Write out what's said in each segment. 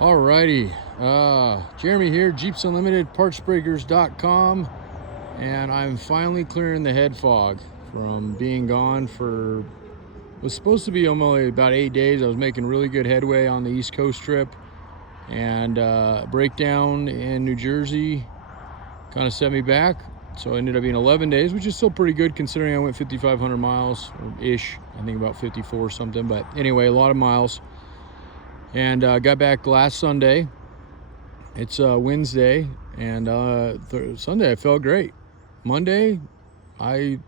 Alrighty, Jeremy here, Jeeps Unlimited, partsbreakers.com, and I'm finally clearing the head fog from being gone for, was supposed to be only about 8 days. I was making really good headway on the East Coast trip, and breakdown in New Jersey kind of set me back. So it ended up being 11 days, which is still pretty good considering I went 5,500 miles ish. I think about 54 or something, but anyway, a lot of miles. And got back last Sunday. It's Wednesday, and Sunday I felt great. Monday, I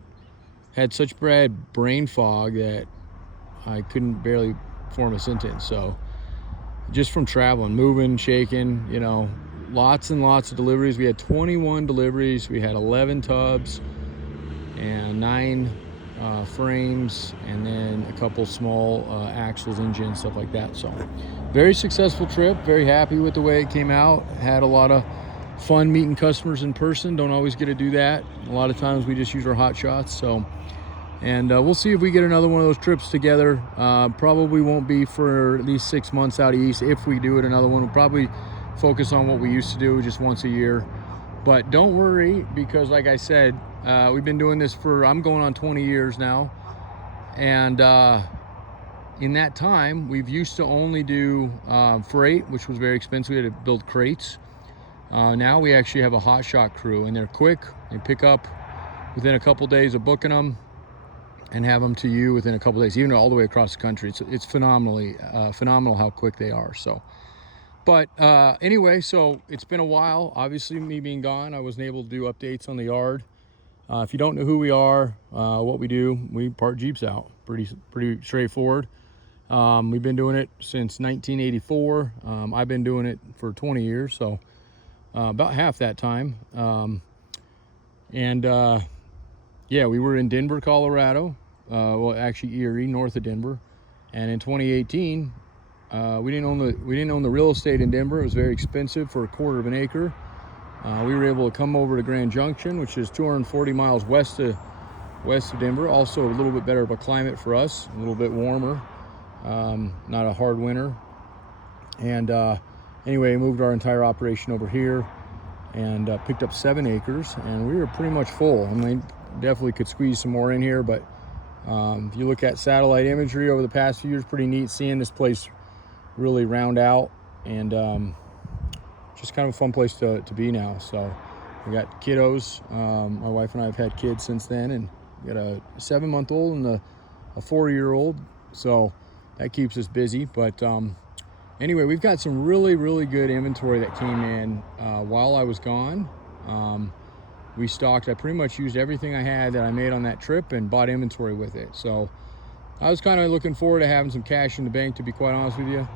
had such bad brain fog that I couldn't barely form a sentence. So just from traveling, moving, shaking, lots and lots of deliveries. We had 21 deliveries. We had 11 tubs and 9 frames, and then a couple small axles, engines, stuff like that. So very successful trip, very happy with the way it came out. Had a lot of fun meeting customers in person. Don't always get to do that. A lot of times we just use our hot shots. So, and we'll see if we get another one of those trips together. Probably won't be for at least 6 months out east. If we do it, another one, we'll probably focus on what we used to do, just once a year. But don't worry, because like I said, we've been doing this for, I'm going on 20 years now. And in that time, we've used to only do freight, which was very expensive. We had to build crates. Now we actually have a hot shot crew, and they're quick. They pick up within a couple days of booking them and have them to you within a couple days, even all the way across the country. It's phenomenal how quick they are. So, but anyway, so it's been a while. Obviously, me being gone, I wasn't able to do updates on the yard. If you don't know who we are, what we do, we part Jeeps out. Pretty straightforward. We've been doing it since 1984. I've been doing it for 20 years, so about half that time. Yeah, we were in Denver, Colorado. Well, actually Erie, north of Denver. And in 2018, we didn't own the real estate in Denver. It was very expensive for a quarter of an acre. We were able to come over to Grand Junction, which is 240 miles west of Denver. Also a little bit better of a climate for us, a little bit warmer, not a hard winter. And anyway, moved our entire operation over here and picked up 7 acres, and we were pretty much full. I mean, definitely could squeeze some more in here, but if you look at satellite imagery over the past few years, pretty neat seeing this place really round out, and just kind of a fun place to be now. So we got kiddos. My wife and I have had kids since then, and we got a 7-month-old and a 4-year-old. So that keeps us busy. But anyway, we've got some really good inventory that came in while I was gone. We stocked. I pretty much used everything I had that I made on that trip and bought inventory with it. So I was kind of looking forward to having some cash in the bank, to be quite honest with you.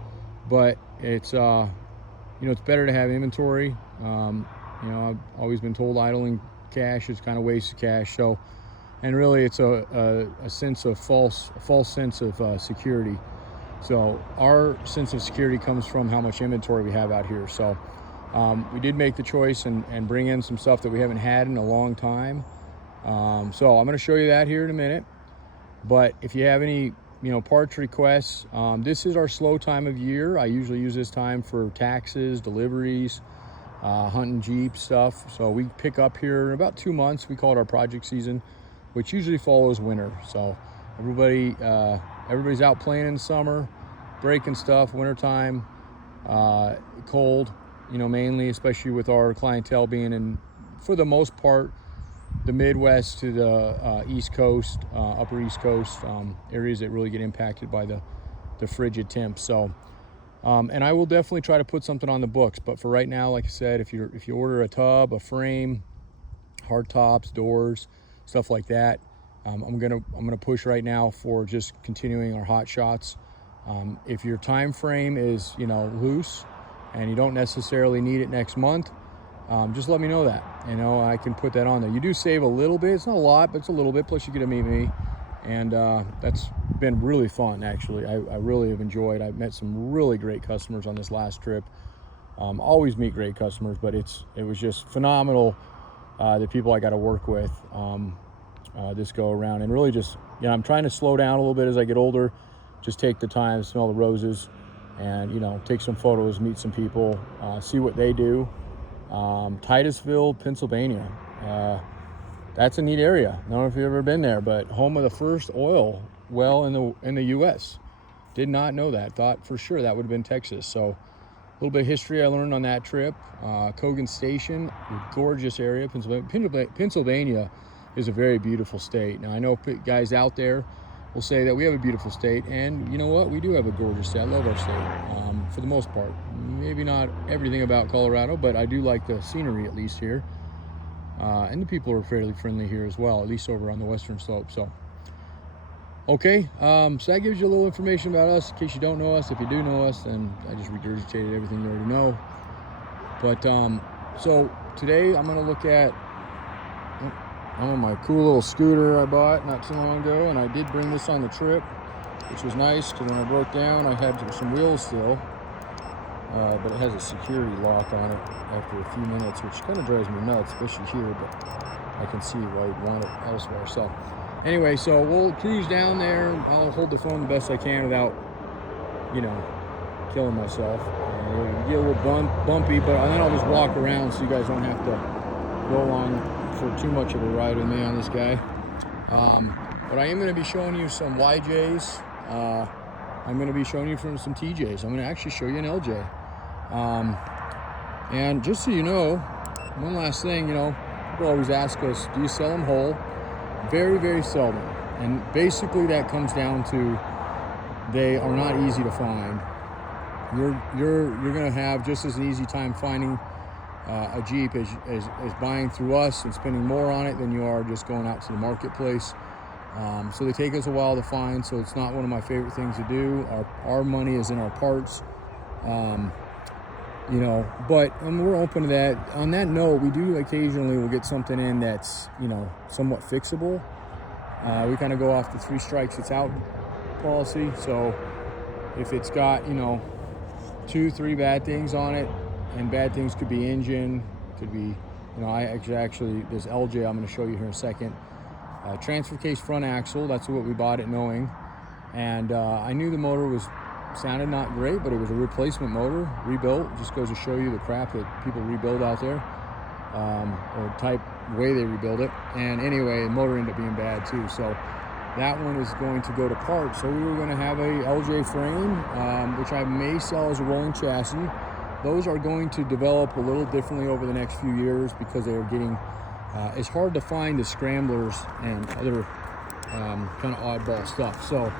But it's it's better to have inventory. I've always been told idling cash is kind of wasted cash. So, and really it's a false sense of security. So our sense of security comes from how much inventory we have out here. So we did make the choice and bring in some stuff that we haven't had in a long time. So I'm going to show you that here in a minute. But if you have any parts requests, this is our slow time of year. I usually use this time for taxes, deliveries, hunting Jeep stuff. So we pick up here in about 2 months. We call it our project season, which usually follows winter. So everybody's out playing in summer, breaking stuff, wintertime, cold, mainly, especially with our clientele being in, for the most part, the Midwest to the East Coast, upper East Coast, areas that really get impacted by the frigid temps. So, and I will definitely try to put something on the books. But for right now, like I said, if you order a tub, a frame, hard tops, doors, stuff like that, I'm gonna push right now for just continuing our hot shots. If your time frame is loose and you don't necessarily need it next month, just let me know that. I can put that on there. You do save a little bit. It's not a lot, but it's a little bit. Plus you get to meet me, and that's been really fun, actually. I really have enjoyed. I've met some really great customers on this last trip. Always meet great customers, but it was just phenomenal, the people I got to work with this go around. And really just, I'm trying to slow down a little bit as I get older. Just take the time, smell the roses, and, you know, take some photos, meet some people, see what they do. Titusville, Pennsylvania. That's a neat area. I don't know if you've ever been there, but home of the first oil well in the U.S. Did not know that. Thought for sure that would have been Texas. So a little bit of history I learned on that trip. Cogan Station, a gorgeous area. Pennsylvania is a very beautiful state. Now I know guys out there will say that we have a beautiful state, and you know what? We do have a gorgeous state. I love our state for the most part. Maybe not everything about Colorado, but I do like the scenery at least here. And the people are fairly friendly here as well, at least over on the western slope. So, okay, so that gives you a little information about us in case you don't know us. If you do know us, then I just regurgitated everything you already know. But so today I'm going to look at, I'm on my cool little scooter I bought not too long ago, and I did bring this on the trip, which was nice because when I broke down I had some wheels still, but it has a security lock on it after a few minutes, which kind of drives me nuts, especially here, but I can see why you'd want it elsewhere. So anyway, so we'll cruise down there. I'll hold the phone the best I can without, you know, killing myself. It'll get a little bumpy, but then I'll just walk around so you guys don't have to go on for too much of a ride with me on this guy. But I am going to be showing you some YJs. I'm going to be showing you from some TJs. I'm going to actually show you an LJ. And just so you know, one last thing, you know, people always ask us, do you sell them whole? Very, very seldom. And basically that comes down to they are not easy to find. You're going to have just as an easy time finding a Jeep as buying through us and spending more on it than you are just going out to the marketplace. So they take us a while to find, so it's not one of my favorite things to do. Our money is in our parts, you know, but we're open to that. On that note, we do occasionally will get something in that's, you know, somewhat fixable. We kind of go off the 3 strikes it's out policy. So if it's got, you know, 2-3 bad things on it, and bad things could be engine, could be, you know, I actually this LJ I'm going to show you here in a second. Transfer case front axle, that's what we bought it knowing. And I knew the motor sounded not great, but it was a replacement motor, rebuilt. Just goes to show you the crap that people rebuild out there, or type way they rebuild it. And anyway, the motor ended up being bad too. So that one is going to go to parts. So we were going to have a LJ frame, which I may sell as a rolling chassis. Those are going to develop a little differently over the next few years because they are getting, it's hard to find the scramblers and other kind of oddball stuff. So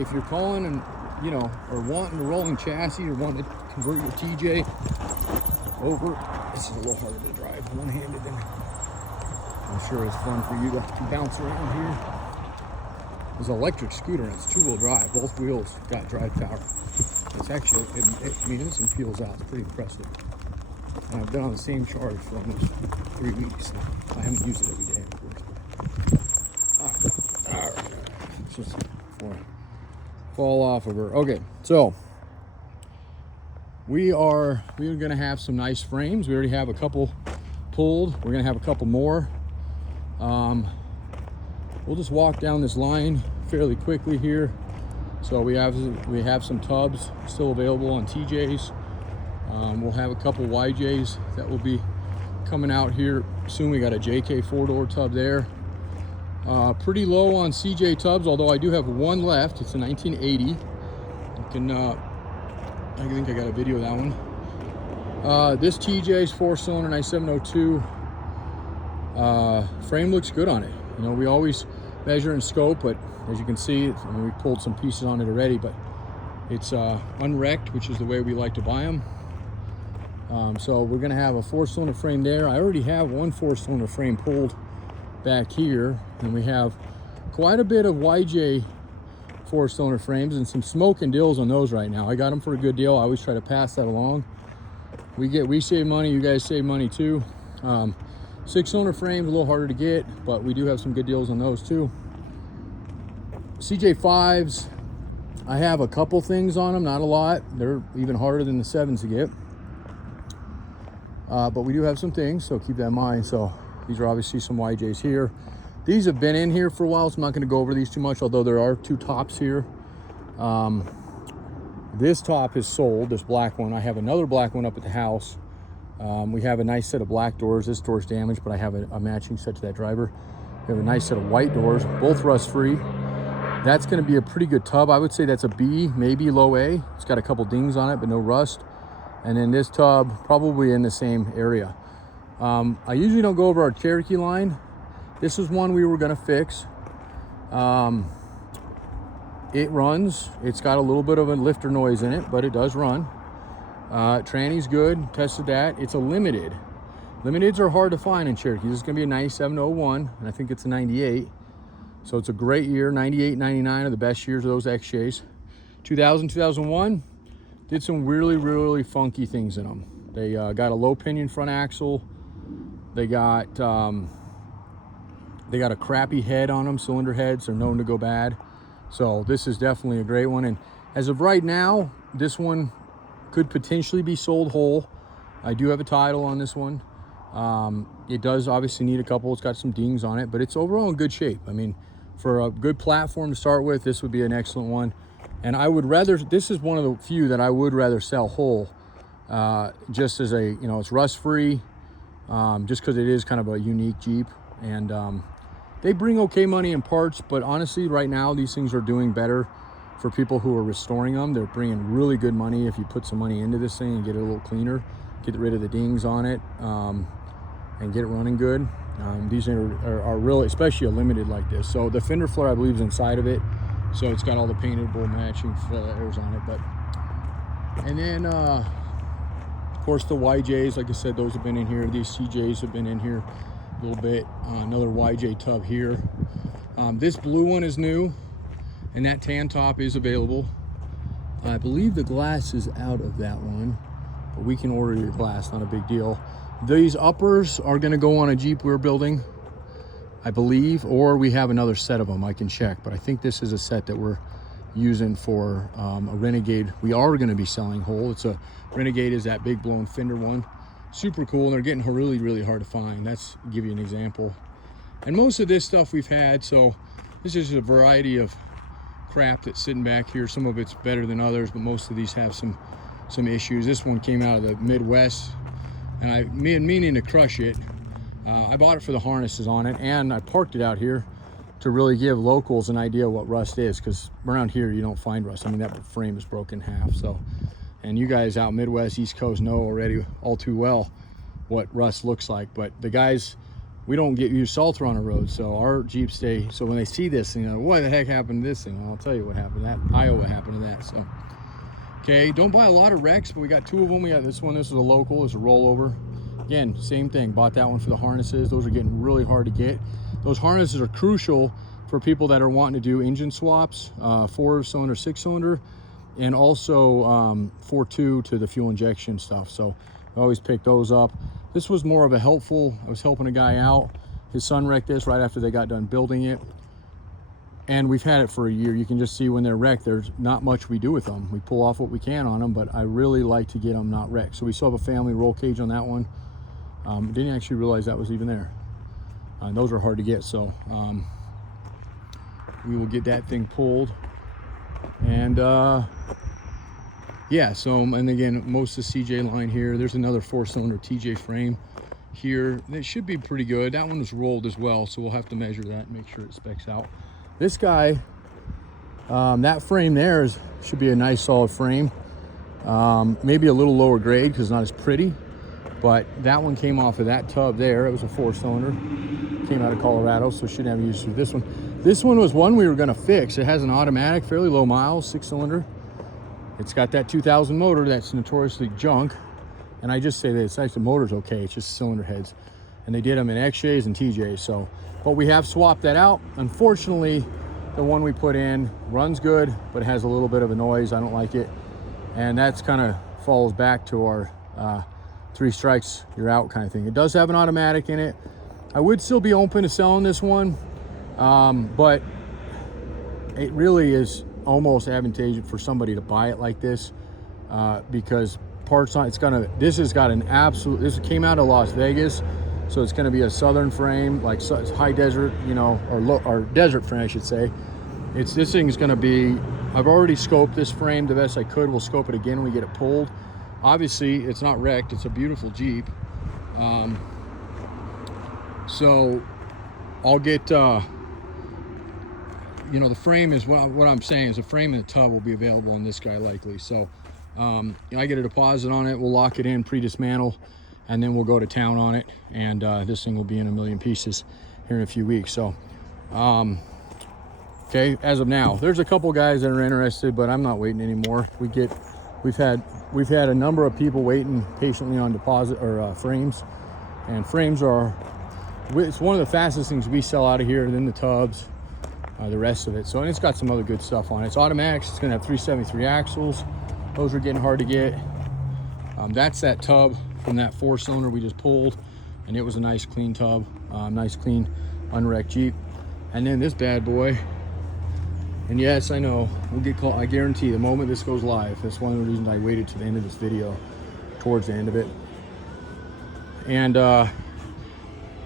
if you're calling and, you know, or wanting a rolling chassis or wanting to convert your TJ over, this is a little harder to drive one-handed than I'm sure it's fun for you to bounce around here. It's an electric scooter and it's 2-wheel drive. Both wheels got drive power. It's actually, I mean, this thing peels out. It's pretty impressive. And I've been on the same charge for almost 3 weeks. So I haven't used it every day, of course. All right. It's just before I fall off of her. Okay, so we are going to have some nice frames. We already have a couple pulled. We're going to have a couple more. We'll just walk down this line fairly quickly here. So we have some tubs still available on TJs. We'll have a couple YJs that will be coming out here soon. We got a JK 4-door tub there. Pretty low on CJ tubs, although I do have one left. It's a 1980. You can, I think I got a video of that one. This TJ's 4-cylinder 9702. Frame looks good on it. You know, we always measure and scope, but as you can see, I mean, we pulled some pieces on it already, but it's unwrecked, which is the way we like to buy them. So we're going to have a 4-cylinder frame there. I already have one 4-cylinder frame pulled back here, and we have quite a bit of YJ 4-cylinder frames and some smoke and deals on those right now. I got them for a good deal. I always try to pass that along. We save money, you guys save money too. 6-cylinder frames a little harder to get, but we do have some good deals on those too. CJ5s, I have a couple things on them, not a lot. They're even harder than the 7s to get. But we do have some things, so keep that in mind. So these are obviously some YJs here. These have been in here for a while, so I'm not going to go over these too much, although there are 2 tops here. This top is sold, this black one. I have another black one up at the house. We have a nice set of black doors. This door's damaged, but I have a matching set to that driver. We have a nice set of white doors, both rust-free. That's gonna be a pretty good tub. I would say that's a B, maybe low A. It's got a couple dings on it, but no rust. And then this tub, probably in the same area. I usually don't go over our Cherokee line. This is one we were gonna fix. It runs. It's got a little bit of a lifter noise in it, but it does run. Tranny's good, tested that. It's a limited. Limiteds are hard to find in Cherokee. This is gonna be a 97-01, and I think it's a 98. So it's a great year. 98, 99 are the best years of those XJs. 2000, 2001, did some really, really funky things in them. They got a low pinion front axle. They got a crappy head on them. Cylinder heads are known to go bad. So this is definitely a great one. And as of right now, this one could potentially be sold whole. I do have a title on this one. It does obviously need a couple. It's got some dings on it, but it's overall in good shape. I mean, for a good platform to start with, this would be an excellent one. And I would rather, this is one of the few that I would rather sell whole, just as a, you know, it's rust-free, just because it is kind of a unique Jeep. And they bring okay money in parts, but honestly, right now, these things are doing better for people who are restoring them. They're bringing really good money if you put some money into this thing and get it a little cleaner, get rid of the dings on it, and get it running good. These are really, especially a limited like this. So the fender flare, I believe, is inside of it. So it's got all the paintable matching flares on it. But, and then, of course, the YJs, like I said, those have been in here. These CJs have been in here a little bit. Another YJ tub here. This blue one is new, and that tan top is available. I believe the glass is out of that one, but we can order your glass, not a big deal. These uppers are gonna go on a Jeep we're building, I believe, or we have another set of them. I can check, but I think this is a set that we're using for a Renegade. We are gonna be selling whole. It's a Renegade, is that big blown fender one. Super cool, and they're getting really, really hard to find. That's to give you an example. And most of this stuff we've had, so this is a variety of crap that's sitting back here. Some of it's better than others, but most of these have some issues. This one came out of the Midwest, and I've been meaning to crush it. I bought it for the harnesses on it, and I parked it out here to really give locals an idea what rust is, because around here you don't find rust. I mean, that frame is broken in half. So, and you guys out Midwest, East Coast know already all too well what rust looks like. But the guys, we don't use Salter on the road, so our Jeeps stay. So when they see this thing, like, what the heck happened to this thing? Well, I'll tell you what happened. That Iowa happened to that. So, okay, don't buy a lot of wrecks, but we got two of them. We got this one. This is a local. It's a rollover. Again, same thing. Bought that one for the harnesses. Those are getting really hard to get. Those harnesses are crucial for people that are wanting to do engine swaps, 4-cylinder, 6-cylinder, and also 4.2 to the fuel injection stuff. So I always pick those up. This was more of a helpful, I was helping a guy out. His son wrecked this right after they got done building it. And we've had it for a year. You can just see when they're wrecked, there's not much we do with them. We pull off what we can on them, but I really like to get them not wrecked. So we still have a family roll cage on that one. Didn't actually realize that was even there. Those are hard to get, so we will get that thing pulled. And yeah, so, and again, most of the CJ line here. There's another 4-cylinder TJ frame here. It should be pretty good. That one was rolled as well, so we'll have to measure that and make sure it specs out. This guy, that frame there should be a nice solid frame. Maybe a little lower grade because it's not as pretty, but that one came off of that tub there. It was a 4-cylinder, came out of Colorado, so shouldn't have used this one. This one was one we were gonna fix. It has an automatic, fairly low miles, 6-cylinder. It's got that 2000 motor that's notoriously junk. And I just say that it's actually, the motor's okay, it's just cylinder heads. And they did them in XJs and TJs, so. But we have swapped that out. Unfortunately, the one we put in runs good, but it has a little bit of a noise. I don't like it. And that's kind of falls back to our 3 strikes, you're out kind of thing. It does have an automatic in it. I would still be open to selling this one, but it really is almost advantageous for somebody to buy it like this, because parts on this has got an absolute, this came out of Las Vegas, so it's going to be a southern frame, like high desert, you know, or desert frame I should say. This thing is going to be I've already scoped this frame the best I could. We'll scope it again when we get it pulled. Obviously, it's not wrecked. It's a beautiful Jeep. So I'll get, you know, the frame is what I'm saying is the frame and the tub will be available on this guy likely. So I get a deposit on it. We'll lock it in, pre-dismantle, and then we'll go to town on it. And this thing will be in a million pieces here in a few weeks. So, okay, as of now, there's a couple guys that are interested, but I'm not waiting anymore. We've had a number of people waiting patiently on deposit or frames, and frames are, it's one of the fastest things we sell out of here, then the tubs, the rest of it. So, and it's got some other good stuff on it. It's automatics. It's gonna have 373 axles. Those are getting hard to get. That's that tub from that 4-cylinder we just pulled, and it was a nice clean tub, nice clean unwrecked Jeep. And then this bad boy, and yes, I know we'll get called. I guarantee the moment this goes live, that's one of the reasons I waited to the end of this video, towards the end of it. And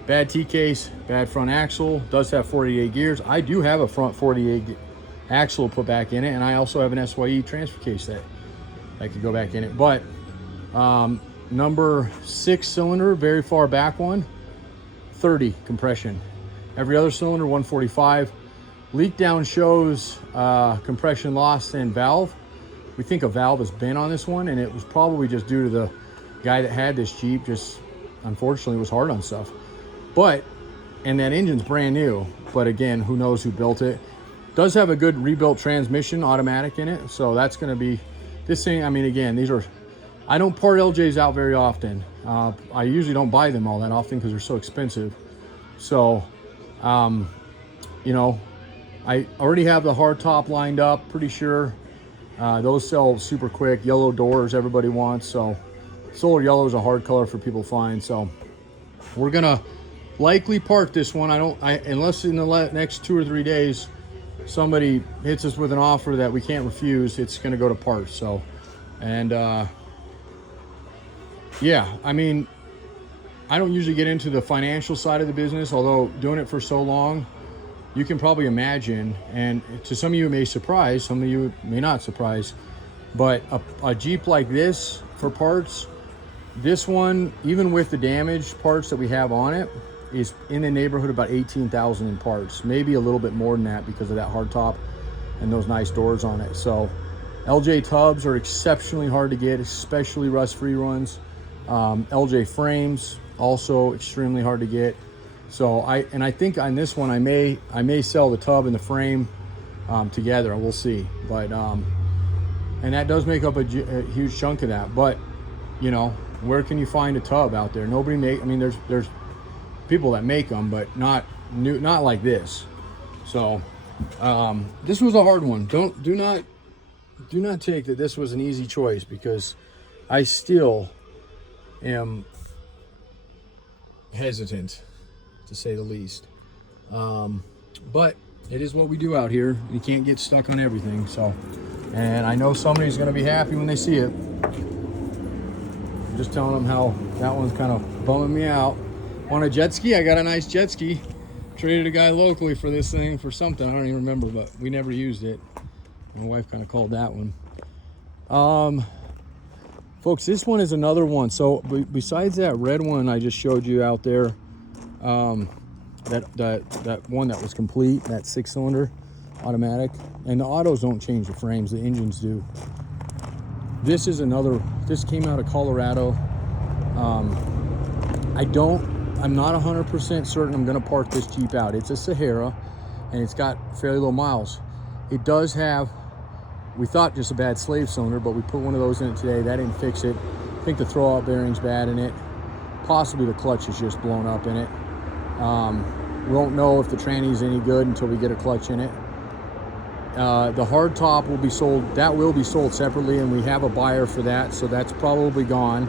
bad T-case, bad front axle, does have 48 gears. I do have a front 48 axle put back in it, and I also have an SYE transfer case that could go back in it. But number 6-cylinder, very far back one, 30 compression. Every other cylinder, 145. Leak down shows compression loss in valve. We think a valve has been on this one, and it was probably just due to the guy that had this Jeep just unfortunately was hard on stuff. But, and that engine's brand new, but again, who knows who built it. Does have a good rebuilt transmission, automatic in it, so that's gonna be, this thing, I mean, again, these are, I don't part LJs out very often. I usually don't buy them all that often because they're so expensive. So, you know, I already have the hard top lined up, pretty sure. Those sell super quick. Yellow doors everybody wants, so solar yellow is a hard color for people to find. So we're gonna likely park this one. Unless in the next 2 or 3 days somebody hits us with an offer that we can't refuse, it's gonna go to parts. So, and yeah, I mean, I don't usually get into the financial side of the business, although doing it for so long, you can probably imagine, and to some of you it may surprise, some of you may not surprise, but a Jeep like this for parts, this one, even with the damaged parts that we have on it, is in the neighborhood of about 18,000 in parts, maybe a little bit more than that because of that hard top and those nice doors on it. So LJ tubs are exceptionally hard to get, especially rust-free ones. LJ frames also extremely hard to get. So I think on this one I may sell the tub and the frame together. We'll see. But and that does make up a huge chunk of that. But you know, where can you find a tub out there? Nobody make. I mean, there's people that make them, but not like this. So this was a hard one. Do not take that this was an easy choice, because I still am hesitant, to say the least. But it is what we do out here. You can't get stuck on everything. So, and I know somebody's going to be happy when they see it. I'm just telling them how that one's kind of bumming me out. Want a jet ski? I got a nice jet ski. Traded a guy locally for this thing for something. I don't even remember, but we never used it. My wife kind of called that one. Folks, this one is another one. So besides that red one I just showed you out there, that one that was complete, that 6-cylinder automatic, and the autos don't change the frames, the engines do. This is another, this came out of Colorado. I'm not 100% certain I'm gonna park this Jeep out. It's a Sahara and it's got fairly low miles. It does have, we thought just a bad slave cylinder, but we put one of those in it today. That didn't fix it. I think the throwout bearing's bad in it. Possibly the clutch is just blown up in it. We won't know if the tranny's any good until we get a clutch in it. The hard top will be sold, that will be sold separately, and we have a buyer for that, so that's probably gone.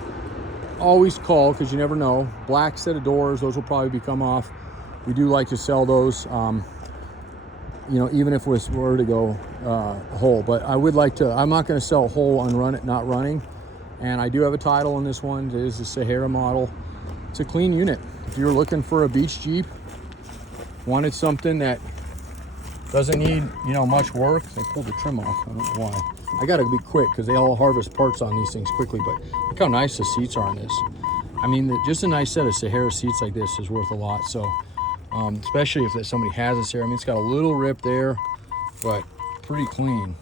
Always call, because you never know. Black set of doors, those will probably come off. We do like to sell those, you know, even if we were to go whole. But I would like to, I'm not going to sell whole on not running. And I do have a title on this one. It is the Sahara model. It's a clean unit. If you're looking for a beach Jeep, wanted something that Doesn't need, you know, much work. They pulled the trim off. I don't know why. I gotta be quick because they all harvest parts on these things quickly. But look how nice the seats are on this. I mean, just a nice set of Sahara seats like this is worth a lot. So, especially if somebody has this here. I mean, it's got a little rip there, but pretty clean.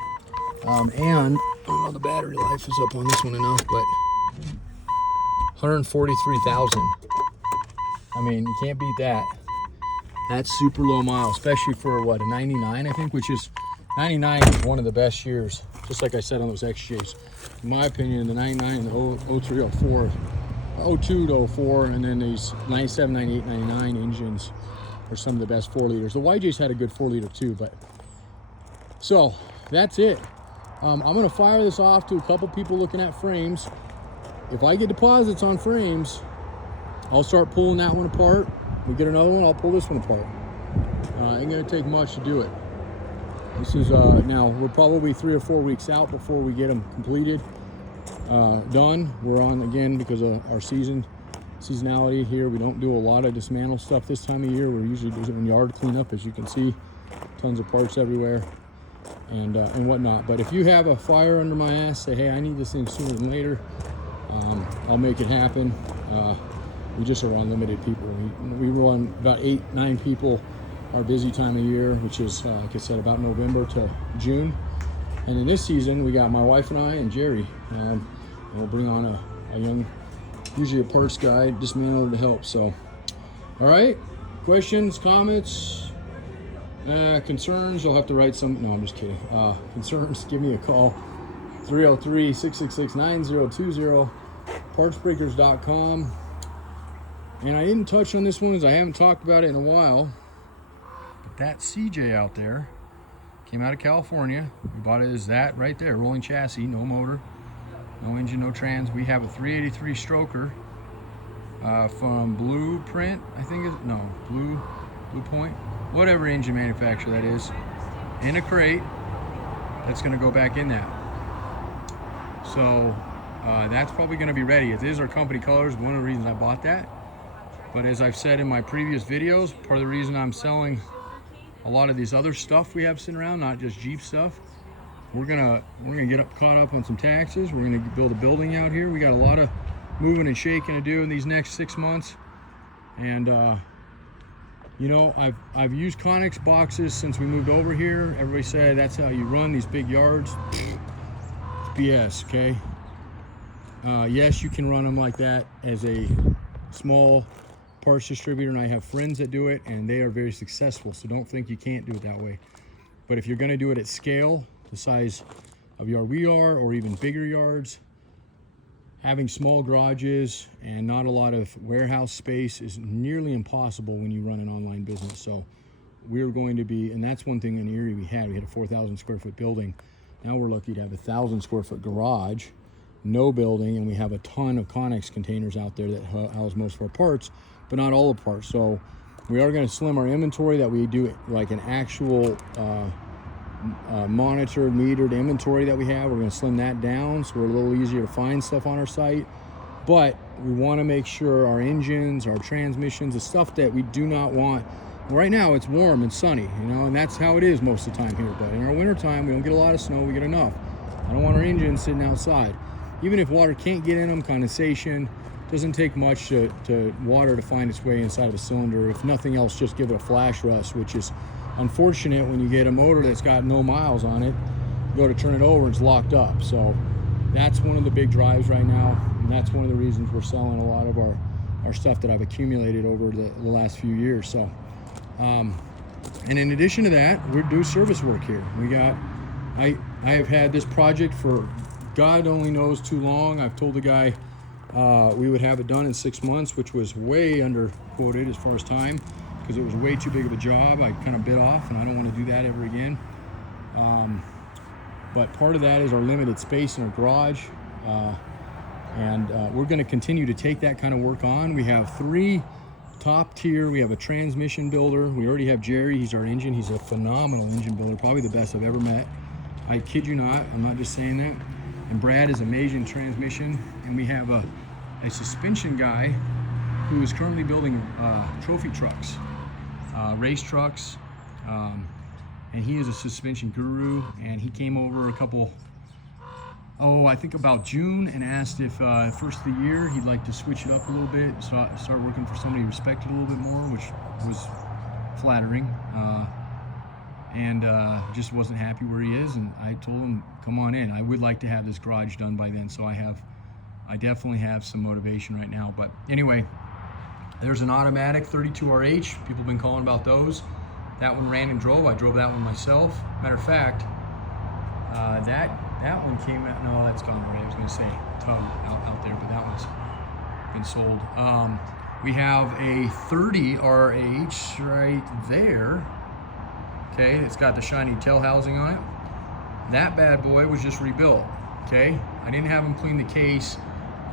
And I don't know, the battery life is up on this one enough, but 143,000. I mean, you can't beat that. That's super low mile, especially for what, a 99, I think, which is 99 is one of the best years. Just like I said on those XJs. In my opinion, the 99 and the 03, 04, 02 to 04, and then these 97, 98, 99 engines are some of the best 4 liters. The YJ's had a good 4 liter too, but so that's it. I'm gonna fire this off to a couple people looking at frames. If I get deposits on frames, I'll start pulling that one apart. We get another one, I'll pull this one apart. Ain't gonna take much to do it. This is, now we're probably 3 or 4 weeks out before we get them completed, done. We're on again because of our seasonality here. We don't do a lot of dismantle stuff this time of year. We're usually doing yard cleanup, as you can see, tons of parts everywhere and whatnot. But if you have a fire under my ass, say, hey, I need this thing sooner than later, I'll make it happen. We just are unlimited people. We run about 8, 9 people our busy time of year, which is, like I said, about November to June. And in this season, we got my wife and I and Jerry. And we'll bring on a young, usually a parts guy, dismantler to help. So, all right, questions, comments, concerns, you'll have to write some, no, I'm just kidding. Concerns, give me a call, 303-666-9020, partsbreakers.com. And I didn't touch on this one as I haven't talked about it in a while. But that CJ out there came out of California. We bought it as that right there, rolling chassis, no motor, no engine, no trans. We have a 383 stroker from Blueprint, I think it's, no, Blue Point, whatever engine manufacturer that is, in a crate that's gonna go back in that. So that's probably gonna be ready. It is our company colors, one of the reasons I bought that. But as I've said in my previous videos, part of the reason I'm selling a lot of these other stuff we have sitting around, not just Jeep stuff, we're gonna get caught up on some taxes. We're gonna build a building out here. We got a lot of moving and shaking to do in these next 6 months. And you know, I've used Conex boxes since we moved over here. Everybody said that's how you run these big yards. It's BS, okay? Yes, you can run them like that as a small parts distributor, and I have friends that do it and they are very successful, so don't think you can't do it that way. But if you're going to do it at scale, the size of yard we are, or even bigger yards, having small garages and not a lot of warehouse space is nearly impossible when you run an online business. So we're going to be, and that's one thing in Erie we had a 4,000 square foot building. Now we're lucky to have a 1,000 square foot garage, no building, and we have a ton of Conex containers out there that house most of our parts, but not all the parts. So we are going to slim our inventory, that we do like an actual monitored, metered inventory that we have. We're going to slim that down so we're a little easier to find stuff on our site. But we want to make sure our engines, our transmissions, the stuff that we do not want. Right now it's warm and sunny, you know, and that's how it is most of the time here. But in our winter time, we don't get a lot of snow, we get enough. I don't want our engines sitting outside. Even if water can't get in them, condensation, doesn't take much to water to find its way inside of a cylinder. If nothing else, just give it a flash rust, which is unfortunate when you get a motor that's got no miles on it. You go to turn it over, it's locked up. So that's one of the big drives right now, and that's one of the reasons we're selling a lot of our stuff that I've accumulated over the last few years. So, and in addition to that, we do service work here. We got, I have had this project for God only knows too long. I've told the guy we would have it done in 6 months, which was way under quoted as far as time, because it was way too big of a job. I kind of bit off, and I don't want to do that ever again. But part of that is our limited space in our garage, and we're going to continue to take that kind of work on. We have 3 top tier. We have a transmission builder. We already have Jerry. He's our engine. He's a phenomenal engine builder, probably the best I've ever met. I kid you not. I'm not just saying that. And Brad is amazing transmission. And we have a suspension guy who is currently building trophy trucks, race trucks, and he is a suspension guru, and he came over a couple, I think about June, and asked if first of the year he'd like to switch it up a little bit, so I started working for somebody he respected a little bit more, which was flattering, and just wasn't happy where he is, and I told him, come on in. I would like to have this garage done by then, so I definitely have some motivation right now. But anyway, there's an automatic 32RH. People have been calling about those. That one ran and drove. I drove that one myself. Matter of fact, that one came out. No, that's gone already. I was going to say tug out there, but that one's been sold. We have a 30RH right there. Okay, it's got the shiny tail housing on it. That bad boy was just rebuilt. Okay, I didn't have them clean the case.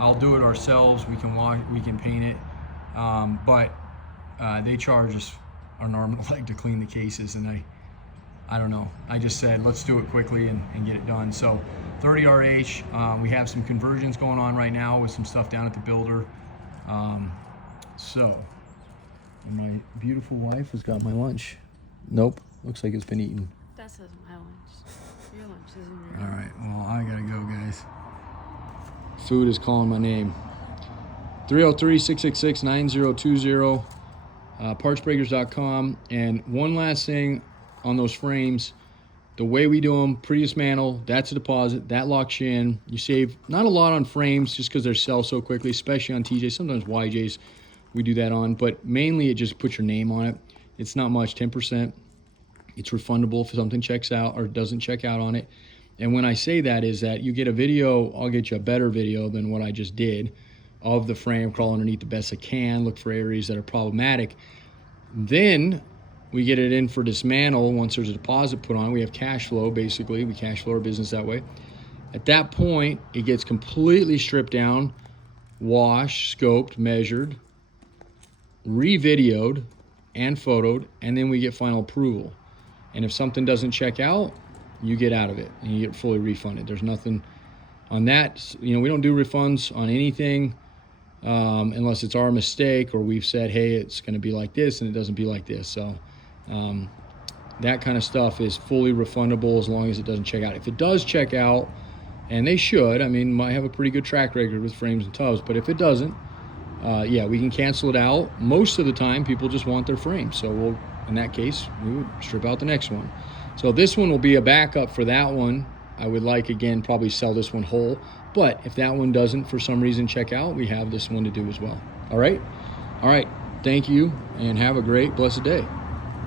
I'll do it ourselves. We can wash, we can paint it, but they charge us an arm and a leg to clean the cases, and I don't know. I just said let's do it quickly and get it done. So 30RH. We have some conversions going on right now with some stuff down at the builder. So my beautiful wife has got my lunch. Nope, looks like it's been eaten. That says my lunch. Your lunch is in your. All right, well, I gotta go, guys. Food is calling my name. 303-666-9020, partsbreakers.com. And one last thing on those frames, the way we do them, pre-dismantle, that's a deposit, that locks you in. You save not a lot on frames just because they sell so quickly, especially on TJs, sometimes YJs we do that on, but mainly it just puts your name on it. It's not much, 10%. It's refundable if something checks out or doesn't check out on it. And when I say that is that you get a video, I'll get you a better video than what I just did of the frame, crawl underneath the best I can, look for areas that are problematic. Then we get it in for dismantle. Once there's a deposit put on, we have cash flow, basically. We cash flow our business that way. At that point, it gets completely stripped down, washed, scoped, measured, re-videoed, and photoed, and then we get final approval. And if something doesn't check out, you get out of it and you get fully refunded. There's nothing on that. You know, we don't do refunds on anything unless it's our mistake or we've said, hey, it's going to be like this, and it doesn't be like this. So that kind of stuff is fully refundable as long as it doesn't check out. If it does check out, and they should, I mean, might have a pretty good track record with frames and tubs, but if it doesn't, yeah, we can cancel it out. Most of the time, people just want their frame. So we'll, in that case, we would strip out the next one. So this one will be a backup for that one. I would like, again, probably sell this one whole. But if that one doesn't, for some reason, check out, we have this one to do as well. All right? All right. Thank you, and have a great, blessed day.